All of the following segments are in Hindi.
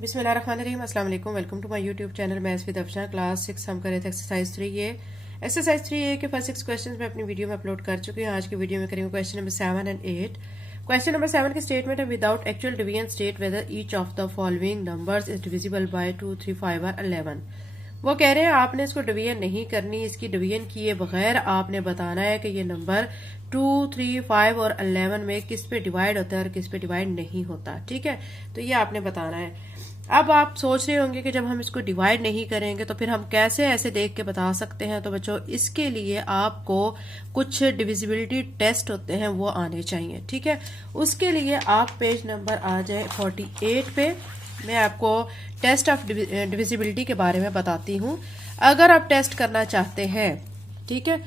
बिस्मिल्लाहिर्रहमानिर्रहीम, अस्सलाम वालेकुम। Welcome to my YouTube channel maths with Afsha. Class 6 हम कर रहे थे एक्सरसाइज 3 ये एक्सरसाइज 3 ए के फर्स्ट 6 क्वेश्चंस मैं अपनी वीडियो में अपलोड कर चुकी हूँ। आज की वीडियो में करेंगे question number 7 and 8। Question number 7 की स्टेटमेंट है, without actual division state whether each of the following numbers is divisible by 2, 3, 5 और 11। वो कह रहे हैं आपने इसको डिवीजन नहीं करनी, इसकी डिवीजन किए बगैर आपने बताना है कि ये नंबर 2, 3, 5 और 11 में किस पे डिवाइड होता है और किस पे डिवाइड नहीं होता। ठीक है, तो ये आपने बताना है। अब आप सोच रहे होंगे कि जब हम इसको डिवाइड नहीं करेंगे तो फिर हम कैसे ऐसे देख के बता सकते हैं। तो बच्चों, इसके लिए आपको कुछ डिविजिबिलिटी टेस्ट होते हैं वो आने चाहिए। ठीक है, उसके लिए आप पेज नंबर आ जाए 48 पे। मैं आपको टेस्ट ऑफ डिविजिबिलिटी के बारे में बताती हूँ। अगर आप टेस्ट करना चाहते हैं, ठीक है,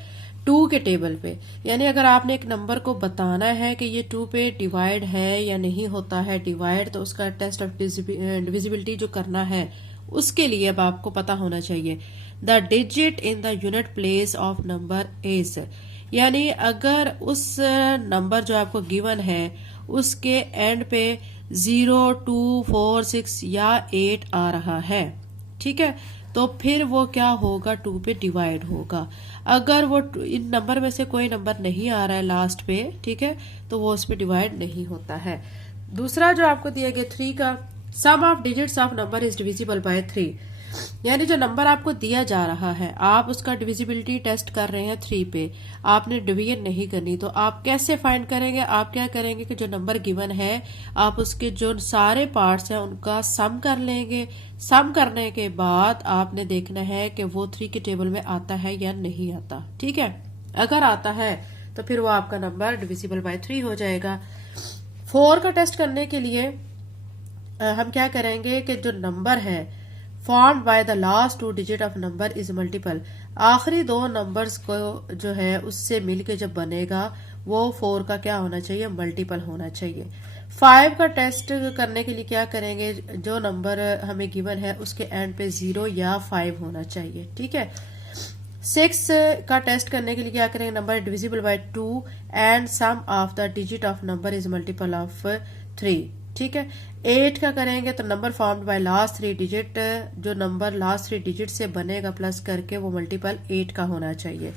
2 के टेबल पे, यानी अगर आपने एक नंबर को बताना है कि ये 2 पे डिवाइड है या नहीं होता है डिवाइड, तो उसका टेस्ट ऑफ डिविजिबिलिटी जो करना है उसके लिए अब आपको पता होना चाहिए the digit in the unit place of number is, यानी अगर उस नंबर जो आपको गिवन है उसके एंड पे 0, 2, 4, 6 या 8 आ रहा है, ठीक है, तो फिर वो क्या होगा, 2 पे डिवाइड होगा। अगर वो इन नंबर में से कोई नंबर नहीं आ रहा है लास्ट पे, ठीक है, तो वो उस पे डिवाइड नहीं होता है। दूसरा जो आपको दिया गया 3 का, sum of digits of number is divisible by 3, यानी जो नंबर आपको दिया जा रहा है आप उसका डिविजिबिलिटी टेस्ट कर रहे हैं 3 पे, आपने डिवीजन नहीं करनी, तो आप कैसे फाइंड करेंगे? आप क्या करेंगे कि जो नंबर गिवन है आप उसके जो सारे पार्ट्स हैं उनका सम कर लेंगे। सम करने के बाद आपने देखना है कि वो 3 के टेबल में आता है या नहीं आता। ठीक है, अगर आता है तो फिर वो आपका नंबर डिविजिबल बाय 3 हो जाएगा। 4 का टेस्ट करने के लिए हम क्या करेंगे कि जो नंबर है formed by the last 2 digit of number is multiple, आखिरी 2 नंबर्स को जो है उससे मिलके जब बनेगा वो 4 का क्या होना चाहिए, मल्टीपल होना चाहिए। 5 का टेस्ट करने के लिए क्या करेंगे, जो नंबर हमें गिवन है उसके एंड पे 0 या 5 होना चाहिए। ठीक है, 6 का टेस्ट करने के लिए क्या करेंगे, number divisible by 2 and sum of the digit of number is multiple of 3। ठीक है, 8 का करेंगे तो number formed by last 3 digit, जो नंबर लास्ट 3 डिजिट से बनेगा प्लस करके वो मल्टीपल 8 का होना चाहिए।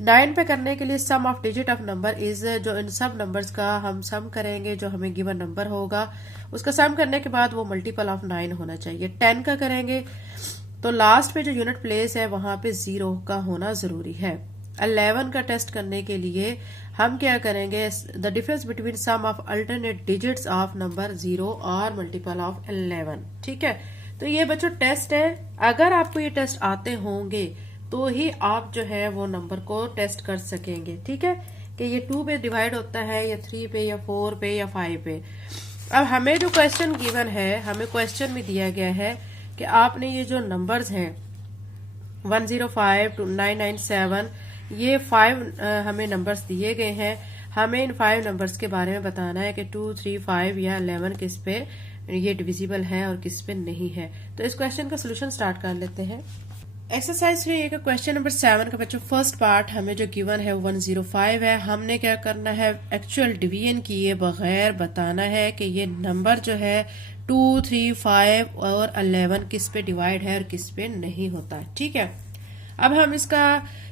9 पे करने के लिए sum of digit of number is, जो इन सब नंबर्स का हम सम करेंगे, जो हमें गिवन नंबर होगा उसका सम करने के बाद वो मल्टीपल ऑफ 9 होना चाहिए। 10 का करेंगे तो लास्ट पे जो यूनिट प्लेस है वहां पे 0 का होना जरूरी है। 11 का टेस्ट करने के लिए हम क्या करेंगे, the difference between sum of alternate digits of number 0 और मल्टीपल ऑफ 11। ठीक है, तो ये बच्चों टेस्ट है। अगर आपको ये टेस्ट आते होंगे तो ही आप जो है वो नंबर को टेस्ट कर सकेंगे। ठीक है, कि ये 2 पे डिवाइड होता है या 3 पे या 4 पे या 5 पे। अब हमें जो क्वेश्चन गिवन है, हमें क्वेश्चन में दिया गया है कि आपने ये जो नंबर्स हैं 105 to 997, ये 5 हमें नंबर्स दिए गए हैं। हमें इन 5 नंबर्स के बारे में बताना है कि 2, 3, 5 या 11 किस पे ये डिविजिबल है और किस पे नहीं है। तो इस क्वेश्चन का सोल्यूशन स्टार्ट कर लेते हैं। एक्सरसाइज 3 का क्वेश्चन नंबर 7 का बच्चों फर्स्ट पार्ट हमें जो गिवन है 105 है। हमने क्या करना है, एक्चुअल डिवीजन किए बगैर बताना है कि ये नंबर जो है 2, 3, 5 और 11 किस पे डिवाइड है और किस पे नहीं होता है। ठीक है, अब हम इसका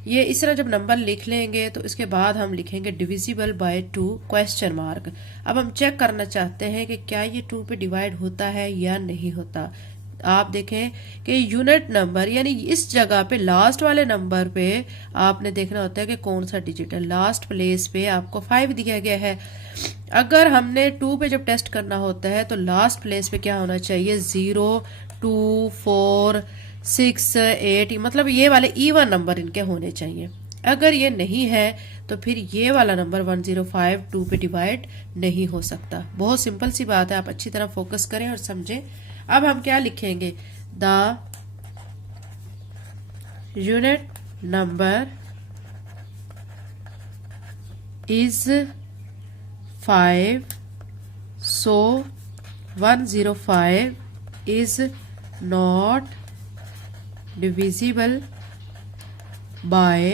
ये इस तरह जब नंबर लिख लेंगे तो इसके बाद हम लिखेंगे डिविजिबल बाय 2 क्वेश्चन मार्क। अब हम चेक करना चाहते हैं कि क्या ये 2 पे डिवाइड होता है या नहीं होता। आप देखें कि यूनिट नंबर, यानी इस जगह पे लास्ट वाले नंबर पे आपने देखना होता है कि कौन सा डिजिट है। लास्ट प्लेस पे आपको 5 दिया गया है। अगर हमने 2 पे जब टेस्ट करना होता है तो लास्ट प्लेस पे क्या होना चाहिए, 0, 2, 4, 6, 8, मतलब ये वाले इवन नंबर इनके होने चाहिए। अगर ये नहीं है तो फिर ये वाला नंबर 105 2 पे डिवाइड नहीं हो सकता। बहुत सिंपल सी बात है, आप अच्छी तरह फोकस करें और समझें। अब हम क्या लिखेंगे, the unit number is 5, so 105 is not divisible by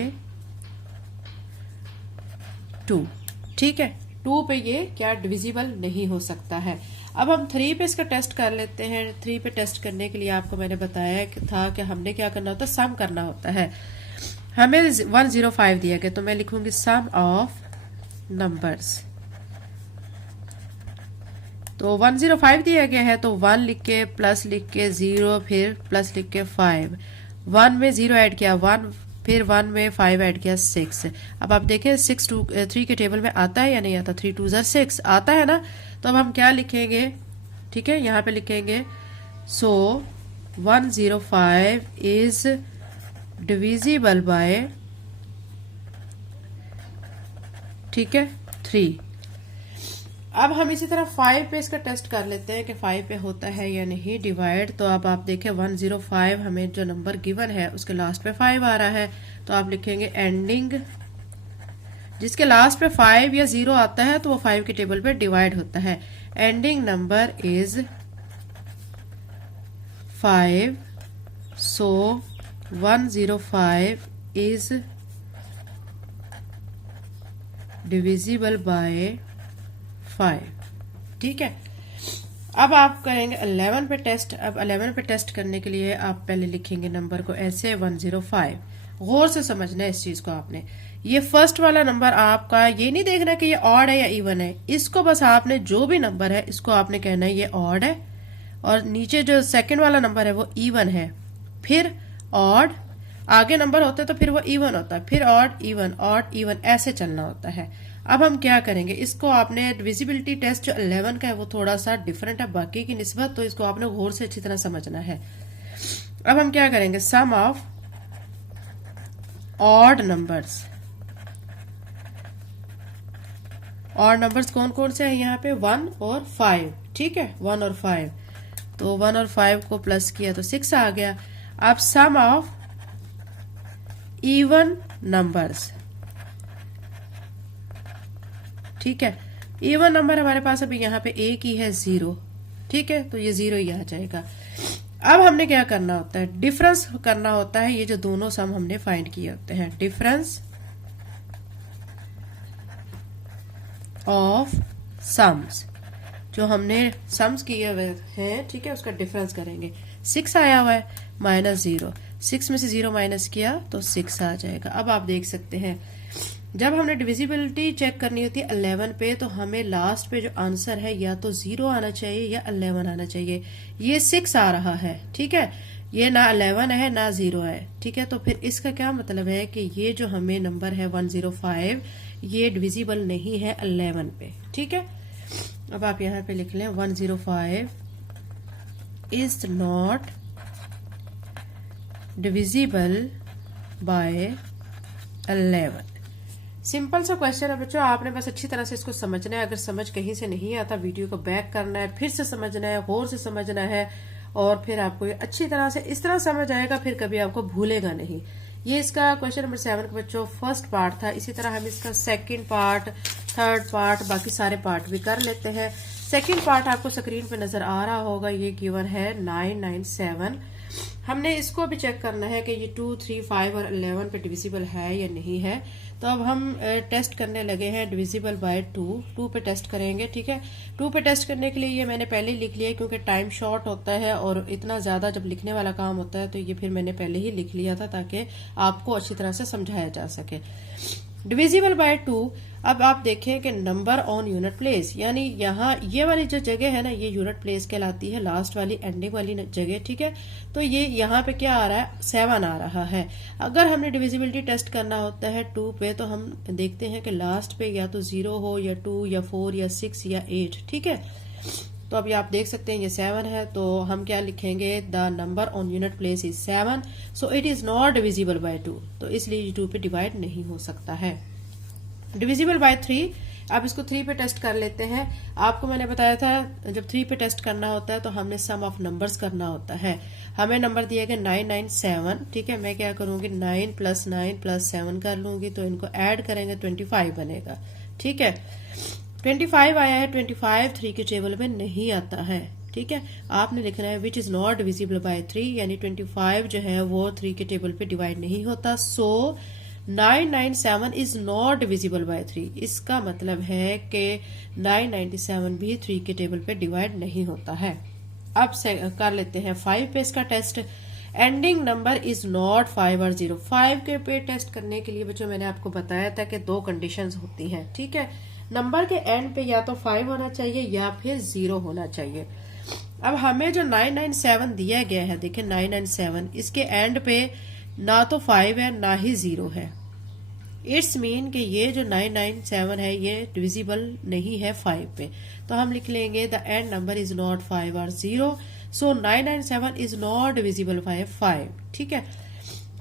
2। ठीक है, 2 पे ये क्या डिविजिबल नहीं हो सकता है। अब हम 3 पे इसका टेस्ट कर लेते हैं। 3 पे टेस्ट करने के लिए आपको मैंने बताया था कि हमने क्या करना होता है, सम करना होता है। हमें 105 दिया गया, तो मैं लिखूंगी सम ऑफ नंबर्स। तो 105 दिया गया है, तो 1 लिख के प्लस लिख के 0 फिर प्लस लिख के 5, 1 में 0 ऐड किया 1, फिर 1 में 5 ऐड किया 6। अब आप देखें 3 के टेबल में आता है या नहीं आता, 3 2 6 आता है ना। तो अब हम क्या लिखेंगे, ठीक है, यहाँ पे लिखेंगे सो 105 इज डिविजिबल बाय, ठीक है, 3। अब हम इसी तरह 5 पे इसका टेस्ट कर लेते हैं कि 5 पे होता है या नहीं डिवाइड। तो अब आप देखें 105 हमें जो नंबर गिवन है उसके लास्ट पे 5 आ रहा है, तो आप लिखेंगे एंडिंग, जिसके लास्ट पे 5 या 0 आता है तो वो 5 के टेबल पे डिवाइड होता है। Ending number is 5, so 105 is divisible bye 5, ठीक है। अब आप करेंगे 11 पे टेस्ट। अब 11 पे टेस्ट करने के लिए आप पहले लिखेंगे नंबर को ऐसे 105। गौर से समझना है इस चीज को आपने। ये फर्स्ट वाला नंबर आपका ये नहीं देखना कि ये ऑड है या इवन है, इसको बस आपने जो भी नंबर है इसको आपने कहना है ये ऑड है, और नीचे जो सेकंड वाला नंबर है वो इवन है, फिर ऑड, आगे नंबर होते तो फिर वो इवन होता है, फिर ऑड इवन, ऐसे चलना होता है। अब हम क्या करेंगे, इसको आपने डिविजिबिलिटी टेस्ट जो 11 का है वो थोड़ा सा डिफरेंट है बाकी की निस्बत, तो इसको आपने गौर से अच्छी तरह समझना है। अब हम क्या करेंगे, sum of odd numbers. Odd numbers कौन कौन से हैं यहाँ पे, 1 और 5, ठीक है, 1 और 5। तो 1 और 5 को प्लस किया तो 6 आ गया। अब सम ऑफ इवन नंबर्स, ठीक है, इवन नंबर हमारे पास अभी यहाँ पे एक ही है 0, ठीक है, तो ये 0 ही आ जाएगा। अब हमने क्या करना होता है, डिफरेंस करना होता है। ये जो दोनों सम हमने फाइंड किए होते हैं, डिफरेंस ऑफ सम्स, जो हमने सम्स किए हुए हैं, ठीक है, उसका डिफरेंस करेंगे। 6 आया हुआ है -0, 6 में से 0 माइनस किया तो 6 आ जाएगा। अब आप देख सकते हैं जब हमने डिविजिबिलिटी चेक करनी होती है 11 पे, तो हमें लास्ट पे जो आंसर है या तो 0 आना चाहिए या 11 आना चाहिए। ये 6 आ रहा है, ठीक है, ये ना 11 है ना 0 है, ठीक है। तो फिर इसका क्या मतलब है कि ये जो हमें नंबर है 105 ये डिविजिबल नहीं है 11 पे, ठीक है। अब आप यहाँ पे लिख लें 105 is not divisible by 11। Simple सा क्वेश्चन है बच्चों, आपने बस अच्छी तरह से इसको समझना है। अगर समझ कहीं से नहीं आता, वीडियो को बैक करना है, फिर से समझना है, गौर से समझना है, और फिर आपको ये अच्छी तरह से इस तरह समझ आएगा, फिर कभी आपको भूलेगा नहीं। ये इसका क्वेश्चन नंबर 7 का बच्चों फर्स्ट पार्ट था। इसी तरह हम इसका सेकंड पार्ट, थर्ड पार्ट, बाकी सारे पार्ट भी कर लेते हैं। सेकंड पार्ट आपको स्क्रीन पे नजर आ रहा होगा, ये गिवन है 997। हमने इसको भी चेक करना है कि ये 2, 3, 5 और 11 पे डिविजिबल है या नहीं है। तो अब हम टेस्ट करने लगे हैं डिविजिबल बाय 2 पे टेस्ट करेंगे, ठीक है। 2 पे टेस्ट करने के लिए ये मैंने पहले ही लिख लिया है, क्योंकि टाइम शॉर्ट होता है और इतना ज्यादा जब लिखने वाला काम होता है तो ये फिर मैंने पहले ही लिख लिया था ताकि आपको अच्छी तरह से समझाया जा सके। Divisible by 2। अब आप देखें कि नंबर ऑन यूनिट प्लेस, यानी यहाँ ये वाली जो जगह है ना, ये यूनिट प्लेस कहलाती है, लास्ट वाली एंडिंग वाली जगह, ठीक है। तो ये यहाँ पे क्या आ रहा है, 7 आ रहा है। अगर हमने डिविजिबिलिटी टेस्ट करना होता है 2 पे, तो हम देखते हैं कि लास्ट पे या तो 0 हो या 2 या 4 या 6 या 8, ठीक है। तो अभी आप देख सकते हैं ये 7 है, तो हम क्या लिखेंगे, the number on unit place is 7, so it is not divisible by 2। तो इसलिए 2 पे डिवाइड नहीं हो सकता है। Divisible by 3। अब इसको 3 पे टेस्ट कर लेते हैं। आपको मैंने बताया था जब 3 पे टेस्ट करना होता है तो हमने सम ऑफ नंबर्स करना होता है। हमें नंबर दिया गया 997, ठीक है। मैं क्या करूंगी, 9 + 9 + 7 कर लूंगी, तो इनको ऐड करेंगे 25 बनेगा, ठीक है। 25 आया है, 25 3 के टेबल में नहीं आता है, ठीक है। आपने लिखना है which is not divisible by 3, यानी 25 जो है वो 3 के टेबल पे डिवाइड नहीं होता। सो 997 इज नॉट डिविजिबल बाय 3। इसका मतलब है कि 997 भी 3 के टेबल पे डिवाइड नहीं होता है। अब से कर लेते हैं 5 पे इसका test. Ending number is not 5 और 0। 5 के पे टेस्ट करने के लिए बच्चों मैंने आपको बताया था कि दो कंडीशंस होती हैं, ठीक है। नंबर के एंड पे या तो 5 होना चाहिए या फिर 0 होना चाहिए। अब हमें जो 997 दिया गया है, देखिए 997, इसके एंड पे ना तो 5 है ना ही 0 है। इट्स मीन कि ये जो 997 है ये डिविजिबल नहीं है 5 पे। तो हम लिख लेंगे the end number is not 5 और 0, सो 997 इज नॉट डिविजिबल बाय 5, ठीक है।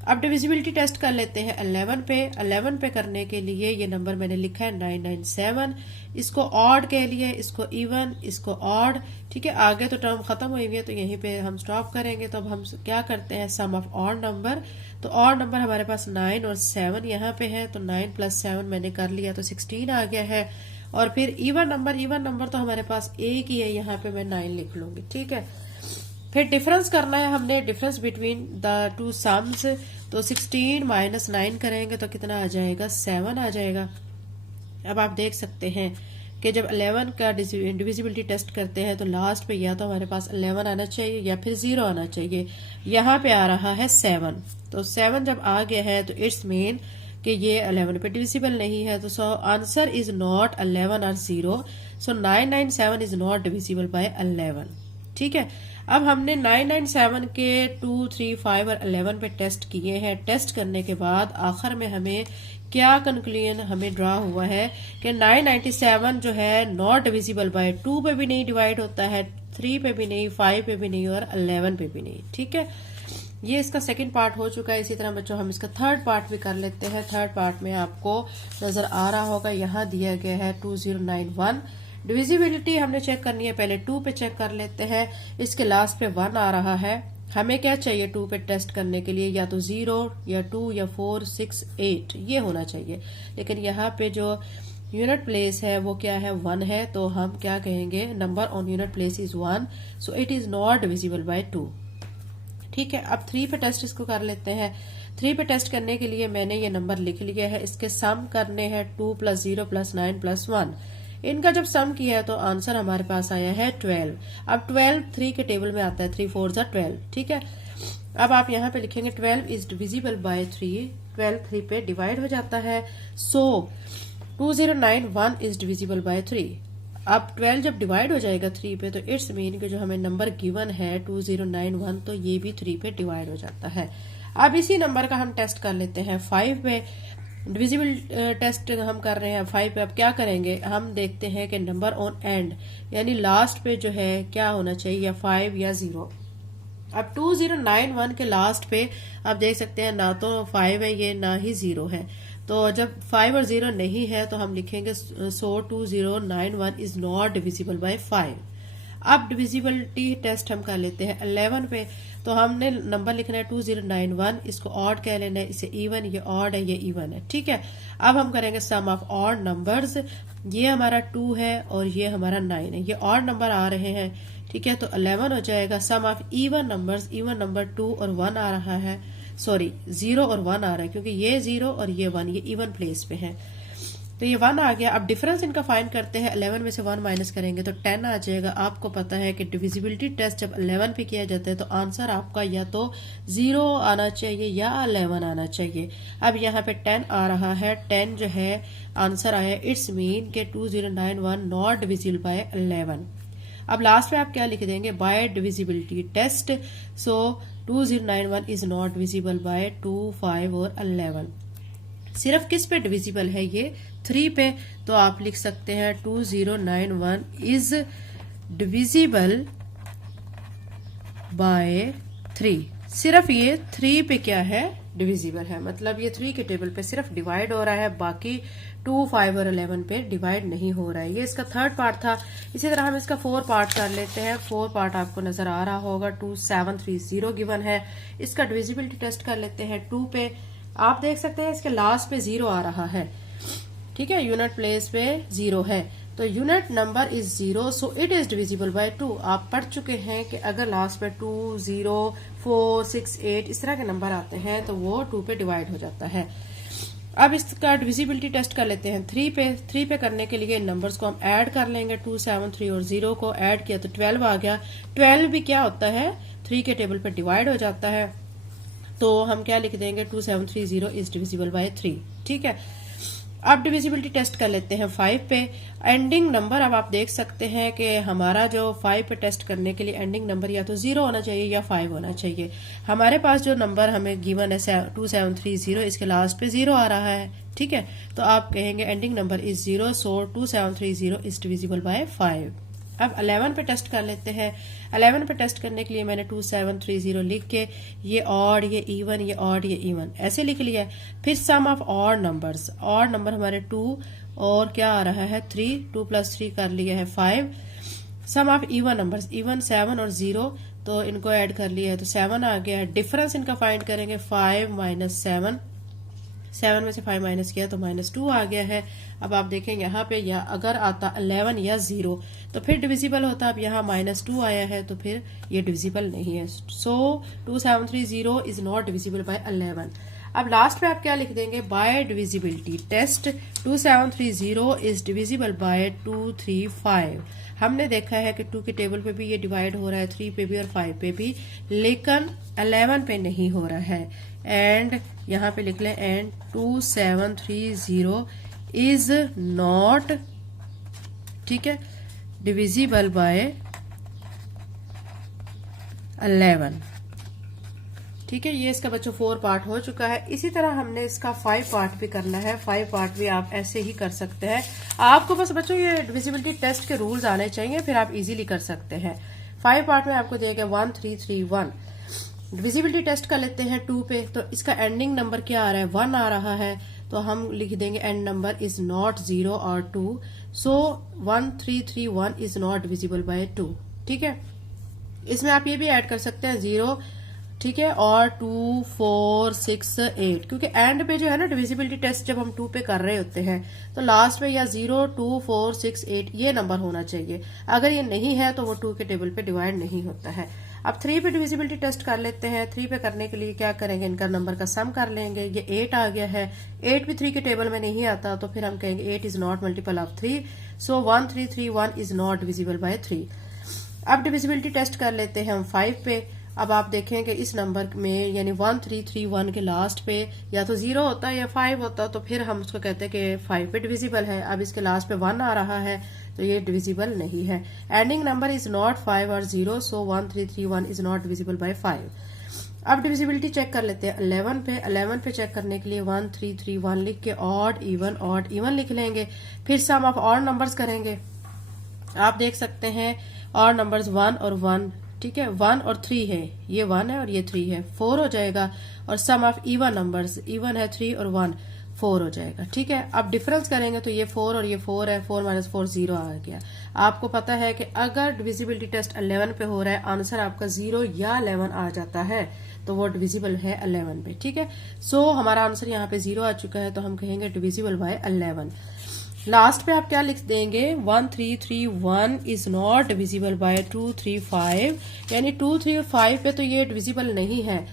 अब डिविजिबिलिटी टेस्ट कर लेते हैं 11 पे। 11 पे करने के लिए ये नंबर मैंने लिखा है 997, इसको ऑड के लिए, इसको इवन, इसको ऑड, ठीक है। आगे तो टर्म खत्म हुई हुई है तो यहीं पे हम स्टॉप करेंगे। तो अब हम क्या करते हैं, सम ऑफ ऑड नंबर। तो ऑड नंबर हमारे पास 9 और 7 यहाँ पे है, तो 9 + 7 मैंने कर लिया तो 16 आ गया है। और फिर इवन नंबर तो हमारे पास एक ही है, यहाँ पे मैं 9 लिख लूंगी, ठीक है। फिर डिफरेंस करना है हमने, difference between the two sums. तो 16 - 9 करेंगे तो कितना आ जाएगा, 7 आ जाएगा। अब आप देख सकते हैं कि जब 11 का डिविजिबिलिटी टेस्ट करते हैं तो लास्ट पे या तो हमारे पास 11 आना चाहिए या फिर 0 आना चाहिए। यहाँ पे आ रहा है 7, तो 7 जब आ गया है तो इट्स मीन कि ये 11 पे डिविजिबल नहीं है। तो आंसर इज नॉट 11 और 0, सो 997 इज नॉट डिविजिबल बाय 11, ठीक है। अब हमने 997 के 2, 3, 5 और 11 पे टेस्ट किए हैं। टेस्ट करने के बाद आखिर में हमें क्या कंक्लूजन हमें ड्रा हुआ है कि 997 जो है नॉट डिविजिबल बाय 2 पे भी नहीं डिवाइड होता है, 3 पे भी नहीं, 5 पे भी नहीं और 11 पे भी नहीं, ठीक है। ये इसका सेकंड पार्ट हो चुका है। इसी तरह बच्चों हम इसका थर्ड पार्ट भी कर लेते हैं। थर्ड पार्ट में आपको नजर आ रहा होगा, यहाँ दिया गया है 2091। डिविजिबिलिटी हमने चेक करनी है, पहले 2 पे चेक कर लेते हैं। इसके लास्ट पे 1 आ रहा है। हमें क्या चाहिए 2 पे टेस्ट करने के लिए, या तो 0 या 2 या 4, 6, 8 ये होना चाहिए। लेकिन यहाँ पे जो यूनिट प्लेस है वो क्या है, 1 है। तो हम क्या कहेंगे, number on unit place is 1, so it is not divisible by 2, ठीक है। अब 3 पे टेस्ट इसको कर लेते हैं। 3 पे टेस्ट करने के लिए मैंने ये नंबर लिख लिया है। इसके सम करने हैं 2 + 0 + 9 + 1। इनका जब सम किया है तो आंसर हमारे पास आया है 12। अब 12 3 के टेबल में आता है, 3 4 = 12, ठीक है। अब आप यहाँ पे लिखेंगे 12 इज डिविजिबल बाय 3, 12 3 पे डिवाइड हो जाता है, सो 2091 इज डिविजिबल बाय 3। अब 12 जब डिवाइड हो जाएगा 3 पे तो इट्स मीन कि जो हमें नंबर गिवन है 2091 तो ये भी 3 पे डिवाइड हो जाता है। अब इसी नंबर का हम टेस्ट कर लेते हैं 5 पे। डिविजिबल टेस्ट हम कर रहे हैं 5 पे। अब क्या करेंगे, हम देखते हैं कि नंबर ऑन एंड यानी लास्ट पे जो है क्या होना चाहिए, या 5 या 0। अब 2091 के लास्ट पे आप देख सकते हैं ना तो 5 है ये, ना ही 0 है। तो जब 5 और 0 नहीं है तो हम लिखेंगे सो 2091 इज नॉट डिविजिबल बाय 5। अब डिविजिबिलिटी टेस्ट हम कर लेते हैं 11 पे। तो हमने नंबर लिखना है 2091, इसको ऑड कह लेना है, इसे इवन, ये ऑड है ये इवन है, ठीक है। अब हम करेंगे सम ऑफ ऑड नंबर्स। ये हमारा 2 है और ये हमारा 9 है, ये ऑड नंबर आ रहे हैं, ठीक है। तो 11 हो जाएगा। Sum of even numbers, even number 2 और 1 आ रहा है, सॉरी 0 और 1 आ रहा है क्योंकि ये 0 और ये 1 ये इवन प्लेस पे है, तो ये 1 आ गया। अब डिफरेंस इनका फाइंड करते हैं। 11 में से 1 माइनस करेंगे तो 10 आ जाएगा। आपको पता है कि डिविजिबिलिटी टेस्ट जब 11 पे किया जाता है तो आंसर आपका या तो 0 आना चाहिए या 11 आना चाहिए। अब यहाँ पे 10 आ रहा है, 10 जो है आंसर आया, इट्स मीन के 2091 नॉट डिविजिबल बाय 11। अब लास्ट में आप क्या लिख देंगे, by divisibility test, so 2091 is not divisible by 2, 5 और 11। सिर्फ किस पे डिविजिबल है, ये 3 पे। तो आप लिख सकते हैं 2091 इज डिविजिबल बाय 3। सिर्फ ये 3 पे क्या है, डिविजिबल है, मतलब ये 3 के टेबल पे सिर्फ डिवाइड हो रहा है, बाकी 2, 5 और 11 पे डिवाइड नहीं हो रहा है। ये इसका थर्ड पार्ट था। इसी तरह हम इसका 4 पार्ट कर लेते हैं। 4 पार्ट आपको नजर आ रहा होगा, 2730 गिवन है। इसका डिविजिबिलिटी टेस्ट कर लेते हैं 2 पे। आप देख सकते हैं इसके लास्ट पे 0 आ रहा है, ठीक है, यूनिट प्लेस पे 0 है, तो unit number is 0, so it is divisible by 2। आप पढ़ चुके हैं कि अगर लास्ट पे 2, 0, 4, 6, 8 इस तरह के नंबर आते हैं तो वो 2 पे डिवाइड हो जाता है। अब इसका डिविजिबिलिटी टेस्ट कर लेते हैं। 3 पे करने के लिए नंबर्स को हम ऐड कर लेंगे। 2, 7, 3 और 0 को ऐड किया तो 12 आ गया। 12 भी क्या होता है, 3 के टेबल पे डिवाइड हो जाता है। तो हम क्या लिख देंगे, 2730 इज डिविजिबल बाय 3। ठीक है, अब डिविजिबिलिटी टेस्ट कर लेते हैं 5 पे। एंडिंग नंबर अब आप देख सकते हैं कि हमारा जो 5 पे टेस्ट करने के लिए एंडिंग नंबर या तो 0 होना चाहिए या 5 होना चाहिए। हमारे पास जो नंबर हमें गिवन है 2730, इसके लास्ट पे 0 आ रहा है। ठीक है, तो आप कहेंगे ending number is 0, so 2730 is divisible bye 5। अब 11 पे टेस्ट कर लेते हैं। 11 पे टेस्ट करने के लिए मैंने 2730 लिख के ये ऑड, ये इवन, ये ऑड, ये इवन ऐसे लिख लिया। फिर sum of odd numbers, odd number हमारे 2 और क्या आ रहा है 3, 2 + 3 कर लिया है 5। सम ऑफ इवन नंबर्स, इवन 7 और 0, तो इनको ऐड कर लिया है तो 7 आ गया है। डिफरेंस इनका फाइंड करेंगे 5 - 7, 7 में से 5 माइनस किया तो -2 आ गया है। अब आप देखें यहाँ पे या अगर आता 11 या 0 तो फिर डिविजिबल होता। अब यहाँ -2 आया है तो फिर ये डिविजिबल नहीं है। So 2730 is not divisible by 11। अब लास्ट में आप क्या लिख देंगे, by divisibility test 2730 is divisible by 235। हमने देखा है कि 2 के टेबल पे भी ये डिवाइड हो रहा है, 3 पे भी और 5 पे भी, लेकिन 11 पे नहीं हो रहा है। एंड यहाँ पे लिख लें एंड 2730 इज नॉट, ठीक है, डिविजिबल बाय 11। ठीक है, ये इसका बच्चों 4 पार्ट हो चुका है। इसी तरह हमने इसका 5 पार्ट भी करना है। 5 पार्ट भी आप ऐसे ही कर सकते हैं। आपको बस बच्चों ये डिविजिबिलिटी टेस्ट के रूल्स आने चाहिए, फिर आप इजीली कर सकते हैं। 5 पार्ट में आपको देगा 1 3 3 1। डिविजिबिलिटी टेस्ट कर लेते हैं 2 पे, तो इसका एंडिंग नंबर क्या आ रहा है, 1 आ रहा है, तो हम लिख देंगे एंड नंबर इज नॉट 0 और 2, सो 1 3 3 1 इज नॉट डिविजिबल बाय 2। ठीक है, इसमें आप ये भी ऐड कर सकते हैं 0, ठीक है, और 2 4 6 8, क्योंकि एंड पे जो है ना डिविजिबिलिटी टेस्ट जब हम 2 पे कर रहे होते हैं तो लास्ट में या 0 2 4 6 8 ये नंबर होना चाहिए। अगर ये नहीं है तो वो 2 के टेबल पे डिवाइड नहीं होता है। अब 3 पे डिविजिबिलिटी टेस्ट कर लेते हैं। 3 पे करने के लिए क्या करेंगे, इनका नंबर का सम कर लेंगे। ये 8 आ गया है, 8 भी 3 के टेबल में नहीं आता, तो फिर हम कहेंगे 8 is not multiple of 3, so 1 3 3 1 is not divisible by 3। अब डिविजिबिलिटी टेस्ट कर लेते हैं हम 5 पे। अब आप देखें कि इस नंबर में यानी 1 3 3 1 के लास्ट पे या तो 0 होता है या 5 होता, तो फिर हम उसको कहते हैं कि 5 पे डिविजिबल है। अब इसके लास्ट पे 1 आ रहा है तो ये डिविजिबल नहीं है। एंडिंग नंबर इज नॉट 5 और 0, सो 1 3 3 1 इज नॉट डिविजिबल बाय 5। अब डिविजिबिलिटी चेक कर लेते हैं 11 पे। 11 पे चेक करने के लिए 1 3 3 1 लिख के ऑड इवन लिख लेंगे। फिर सम ऑफ ऑड नंबर्स करेंगे। आप देख सकते हैं ऑड नंबर्स 1 और 1, ठीक है, 1 और 3 है, ये 1 है और ये 3 है, 4 हो जाएगा। और सम ऑफ इवन नंबर्स, इवन है 3 और 1, 4 हो जाएगा। ठीक है, अब डिफरेंस करेंगे तो ये 4 और ये 4 है, 4 - 4 0 आ गया। आपको पता है कि अगर डिविजिबिलिटी टेस्ट 11 पे हो रहा है, आंसर आपका 0 या 11 आ जाता है तो वो डिविजिबल है 11 पे। ठीक है, सो हमारा आंसर यहाँ पे 0 आ चुका है, तो हम कहेंगे डिविजिबल बाय 11। लास्ट पे आप क्या लिख देंगे, 1 3 3 1 इज नॉट डिविजिबल बाय 2 3 5, यानी 2 3 और 5 पे तो ये डिविजिबल नहीं है,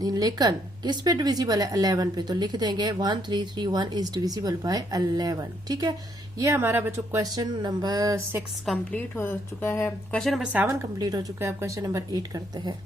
लेकिन किस पे डिविजिबल है, 11 पे, तो लिख देंगे 1 3 3 1 इज डिविजिबल बाय 11। ठीक है, ये हमारा बच्चों क्वेश्चन नंबर 6 कंप्लीट हो चुका है। क्वेश्चन नंबर 7 कंप्लीट हो चुका है। अब क्वेश्चन नंबर 8 करते हैं।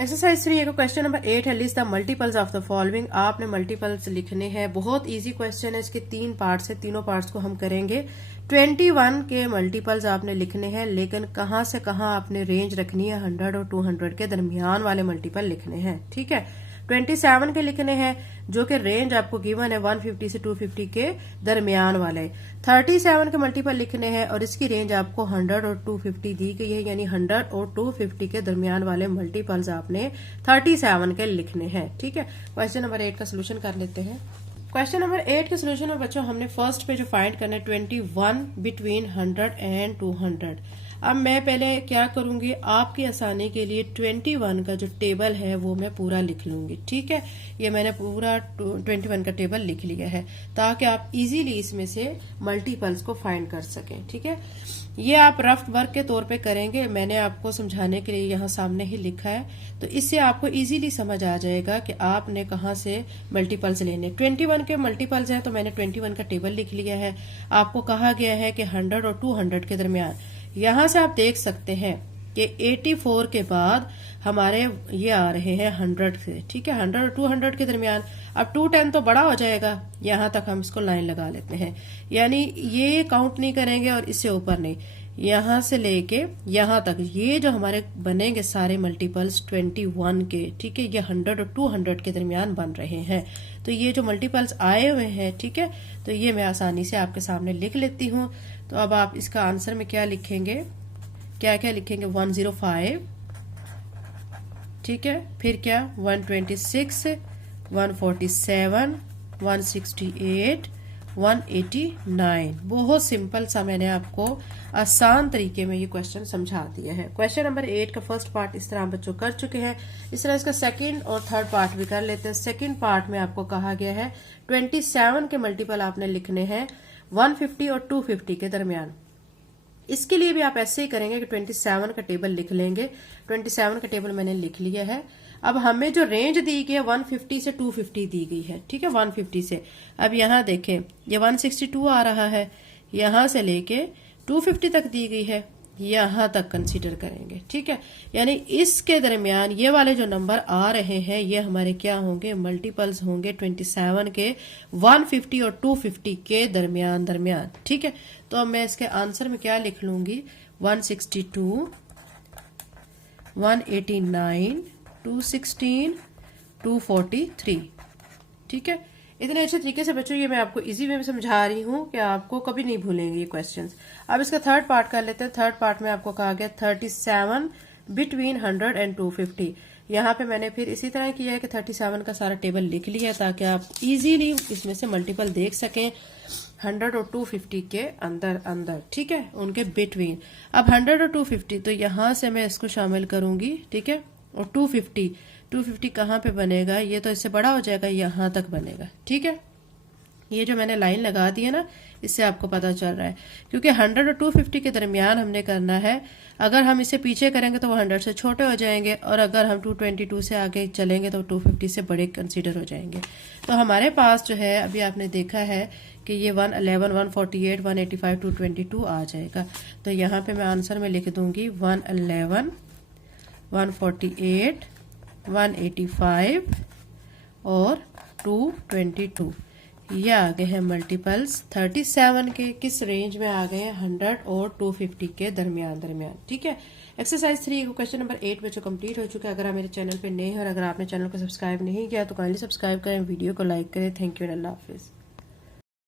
एक्सरसाइज 3 का क्वेश्चन नंबर 8 है, list the multiples of the following. आपने मल्टीपल्स लिखने हैं, बहुत इजी क्वेश्चन है। इसके 3 पार्ट्स है, तीनों पार्ट्स को हम करेंगे। 21 के मल्टीपल्स आपने लिखने हैं, लेकिन कहां से कहां आपने रेंज रखनी है, 100 और 200 के दरमियान वाले मल्टीपल लिखने हैं। ठीक है, 27 के लिखने हैं, जो कि रेंज आपको गिवन है 150 से 250 के दरमियान वाले। 37 के मल्टीपल लिखने हैं और इसकी रेंज आपको 100 और 250 दी गई है, यानी 100 और 250 के दरमियान वाले मल्टीपल्स आपने 37 के लिखने हैं। ठीक है, क्वेश्चन नंबर 8 का सोल्यूशन कर लेते हैं। क्वेश्चन नंबर 8 के सोल्यूशन में बच्चों हमने फर्स्ट पे जो फाइंड करना है 21 बिटवीन 100 एंड 200। अब मैं पहले क्या करूंगी, आपकी आसानी के लिए 21 का जो टेबल है वो मैं पूरा लिख लूंगी। ठीक है, ये मैंने पूरा 21 का टेबल लिख लिया है ताकि आप इजीली इसमें से मल्टीपल्स को फाइंड कर सकें। ठीक है, ये आप रफ वर्क के तौर पे करेंगे, मैंने आपको समझाने के लिए यहाँ सामने ही लिखा है, तो इससे आपको इजीली समझ आ जाएगा कि आपने कहाँ से मल्टीपल्स लेने। 21 के मल्टीपल्स हैं तो मैंने 21 का टेबल लिख लिया है। आपको कहा गया है कि 100 और 200 के दरमियान, यहाँ से आप देख सकते हैं कि 84 के बाद हमारे ये आ रहे हैं 100 से। ठीक है, 100 और 200 के दरमियान। अब 210 तो बड़ा हो जाएगा, यहाँ तक हम इसको लाइन लगा लेते हैं, यानी ये काउंट नहीं करेंगे और इससे ऊपर नहीं, यहाँ से लेके यहाँ तक ये जो हमारे बनेंगे सारे मल्टीपल्स 21 के। ठीक है, ये 100 और 200 के दरमियान बन रहे हैं। तो ये जो मल्टीपल्स आए हुए हैं, ठीक है, तो ये मैं आसानी से आपके सामने लिख लेती हूँ। तो अब आप इसका आंसर में क्या लिखेंगे, क्या क्या लिखेंगे, 105, ठीक है, फिर क्या 126, 147, 168, 189। बहुत सिंपल सा मैंने आपको आसान तरीके में ये क्वेश्चन समझा दिया है। क्वेश्चन नंबर 8 का फर्स्ट पार्ट इस तरह हम बच्चों कर चुके हैं। इस तरह इसका सेकंड और थर्ड पार्ट भी कर लेते हैं। सेकंड पार्ट में आपको कहा गया है 27 के मल्टीपल आपने लिखने हैं 150 और 250 के दरमियान। इसके लिए भी आप ऐसे ही करेंगे कि 27 का टेबल लिख लेंगे। 27 का टेबल मैंने लिख लिया है। अब हमें जो रेंज दी गई है 150 से 250 दी गई है। ठीक है, 150 से, अब यहाँ देखें ये 162 आ रहा है, यहाँ से लेके 250 तक दी गई है, यहाँ तक कंसीडर करेंगे। ठीक है, यानी इसके दरमियान ये वाले जो नंबर आ रहे हैं ये हमारे क्या होंगे, मल्टीपल्स होंगे 27 के 150 और 250 के दरमियान। ठीक है, तो अब मैं इसके आंसर में क्या लिख लूंगी, 162, 189, 216, 243। ठीक है, इतने अच्छे तरीके से बच्चों ये मैं आपको इजी वे में समझा रही हूँ कि आपको कभी नहीं भूलेंगे ये क्वेश्चंस। अब इसका थर्ड पार्ट कर लेते हैं। थर्ड पार्ट में आपको कहा गया 37 बिटवीन 100 एंड 250। यहाँ पे मैंने फिर इसी तरह किया है कि 37 का सारा टेबल लिख लिया ताकि आप इजीली इसमें से मल्टीपल देख सकें 100 और 250 के अंदर। ठीक है, उनके बिटवीन। अब 100 और 250 तो यहाँ से मैं इसको शामिल करूंगी। ठीक है, और 250 कहाँ पे बनेगा, ये तो इससे बड़ा हो जाएगा, यहाँ तक बनेगा। ठीक है, ये जो मैंने लाइन लगा दी है ना, इससे आपको पता चल रहा है, क्योंकि 100 और 250 के दरमियान हमने करना है। अगर हम इसे पीछे करेंगे तो वो 100 से छोटे हो जाएंगे, और अगर हम 222 से आगे चलेंगे तो 250 से बड़े कंसीडर हो जाएंगे। तो हमारे पास जो है अभी आपने देखा है कि ये 111, 148, 185, 222 आ जाएगा। तो यहाँ पे मैं आंसर में लिख दूंगी 111, 148, 185 और 222। ये आ गए हैं मल्टीपल्स 37 के। किस रेंज में आ गए हैं, 100 और 250 के दरमियान। ठीक है, एक्सरसाइज 3 को क्वेश्चन नंबर 8 में जो कंप्लीट हो चुका है। अगर आप मेरे चैनल पे नए हैं और अगर आपने चैनल को सब्सक्राइब नहीं किया तो काइंडली सब्सक्राइब करें, वीडियो को लाइक करें। Thank you and Allah Hafiz.